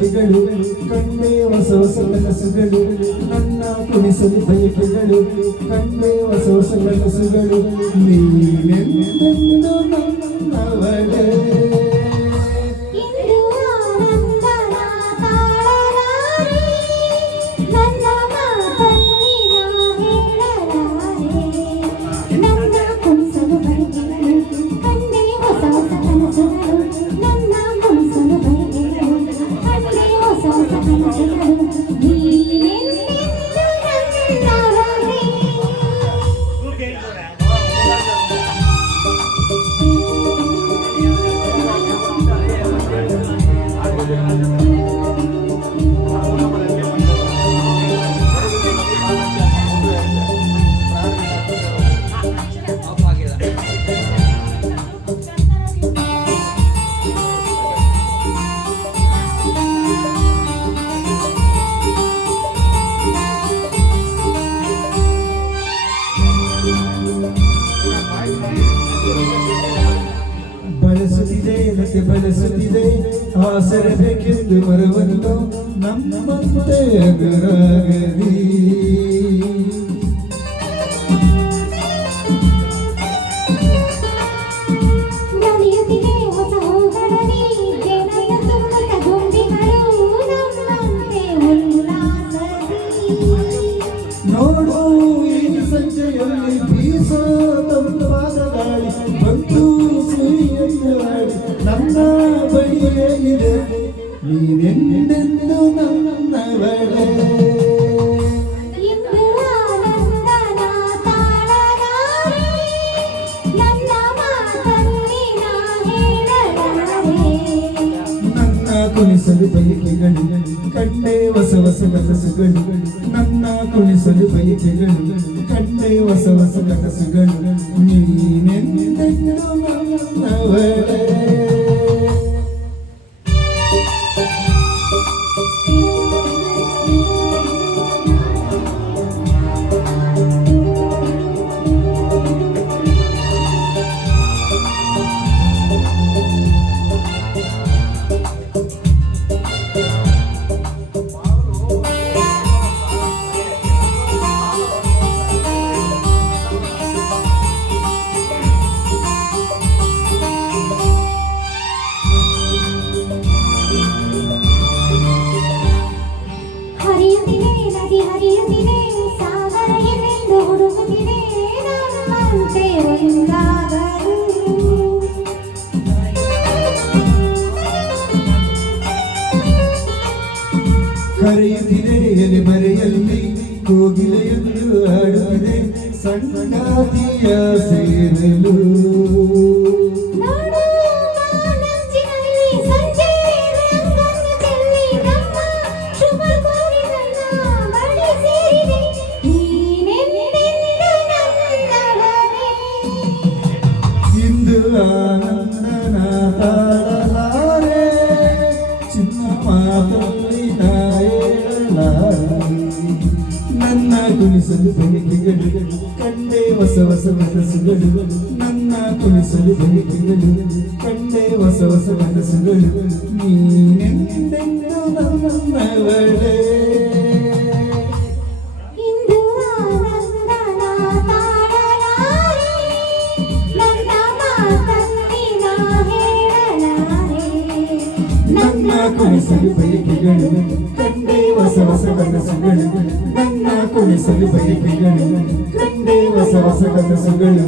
ಬಯಕೆಗಳು ಕಂಡೆ ಹೊಸ ಹೊಸ ಕನಸುಗಳು ನನ್ನ ಕುಣಿಸಲು ಬಯಕೆಗಳು ಕಂಡೆ ಹೊಸ ಹೊಸ ಕನಸುಗಳು ನೀನೆಂದೆಂದು ನನ್ನವಳೇ ಬಳಸುತ್ತಿದೆ ಆಸರಬೇಕೆಂದು ಮರವನ್ನು ನಮ್ಮಂತೆ ಅಗರಾಗಲಿ ನೋಡು ಈ ಸಂಜೆಯಲ್ಲಿ ಬೀಸೋ ತಂಪಾದ ಗಾಳಿ ಬಂದು ನನ್ನ ಬಳಿಯೇನಿದೆ ನೀನೆಂದೆಂದು ನನ್ನವಳೇ ನನ್ನ ಕುಣಿಸಲು ಬಯಕೆಗಳು ಕಂಡೆ ಹೊಸ ಹೊಸ ಕನಸುಗಳು ನನ್ನ ಕುಣಿಸಲು ಬಯಕೆಗಳು ಕಂಡೆ ಹೊಸ ಹೊಸ ಕನಸುಗಳು ನೀನೆಂದೆಂದು ನನ್ನವಳೇ ಕರೆಯುತ್ತಿದೆ ಎಲೆ ಮರೆಯಲ್ಲಿ ಕೋಗಿಲೆಯನ್ನು ಹಾಡುತ್ತಿದೆ ಸಂಗಾತಿಯ ಸೇರಲು ಇಂದು ಆನಂದನ ತಾಳಲಾರೆ ಚಿನ್ನ ಮಾತಲ್ಲಿ ನನ್ನ ಕುಣಿಸಲು ಬಯಕೆಗಳು ಕಂಡೆ ಹೊಸ ಹೊಸ ಕನಸುಗಳು ನನ್ನ ಕುಣಿಸಲು ಬಯಕೆಗಳು ಕಂಡೆ ಹೊಸ ಹೊಸ ಕನಸುಗಳು ನೀನೆಂದೆಂದು ನನ್ನವಳೇ ನನ್ನ ಕುಣಿಸಲು ಬಯಕೆಗಳು ಕಂಡೆ ಹೊಸ ಹೊಸ ಕನಸುಗಳು ನನ್ನ ಕುಣಿಸಲು ಬಯಕೆಗಳು ಕಂಡೆ ಹೊಸ ಹೊಸ ಕನಸುಗಳು